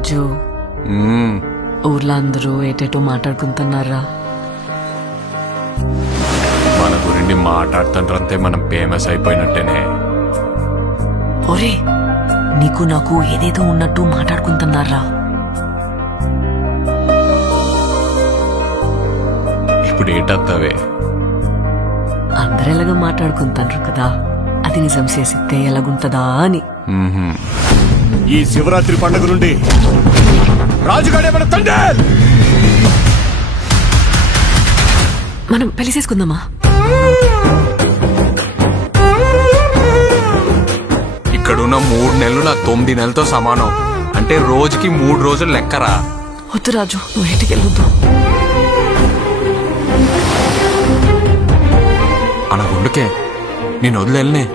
రాజు ఊర్లో అందరూ ఏటేటో మాట్లాడుకుంటున్నారా? మన గురించి మాట్లాడుతుంటే మనం ఫేమస్ అయిపోయినట్టేనే. ఒరే నీకు నాకు ఏదేదో ఉన్నట్టు మాట్లాడుకుంటున్నారా? ఇప్పుడు ఏటత్తవే? అందరూ ఎలాగో మాట్లాడుకుంటారు కదా, అది నిజం చేసితే ఎలాగుంటదా అని. ఈ శివరాత్రి పండుగ నుండి రాజుగాడే మన తండ్రి. మనం పెళ్లి చేసుకుందామా? ఇక్కడున్న 3 నెలలు నా 9 నెలలతో సమానం. అంటే రోజుకి 3 రోజులు లెక్కరా. వద్దు రాజు, నువ్వు ఇంటికి వెళ్ళొద్దు. అనగుండుకే నేను వదిలేనే.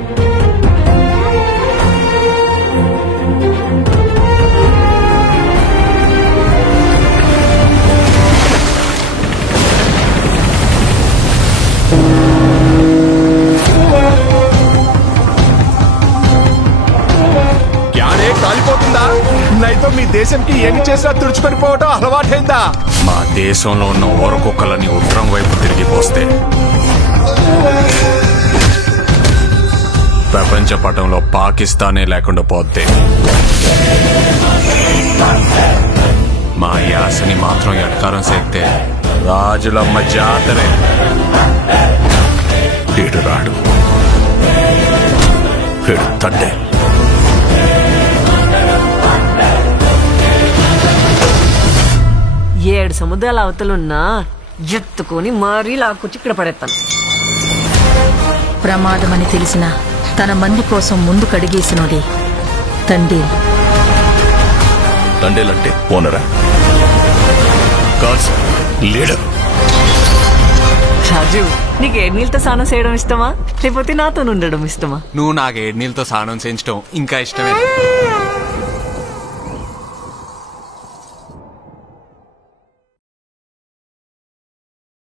కాలిపోతుందా? నైతో మీ దేశంకి ఏమి చేసినా తుడుచుకొని పోవటం అలవాటైందా? మా దేశంలో ఉన్న ఓరకొక్కలని ఉత్తరం వైపు తిరిగిపోస్తే ప్రపంచ పటంలో పాకిస్తానే లేకుండా పోతే మా యాసని మాత్రం ఎటకారం చేస్తే రాజులమ్మ జాతరే. ఈడు రాడు, ఈడు తండ్రి. ఏడు సముద్రాల అవతలున్నా ఎత్తుకొని మరీ లాక్కొచ్చి ఇక్కడ పడేస్తాను. ప్రమాదమని తెలిసిన తన మంది కోసం ముందు కడిగేసినోడే తండేల్. తండేల్ అంటే ఓనరా? లీడర్. రాజు, నీకు ఏడు నీళ్ళతో స్నానం చేయడం ఇష్టమా, లేకపోతే నాతో ఉండడం ఇష్టమా? నువ్వు నాకు 7 నీళ్ళతో స్నానం చేయించడం ఇంకా ఇష్టమే.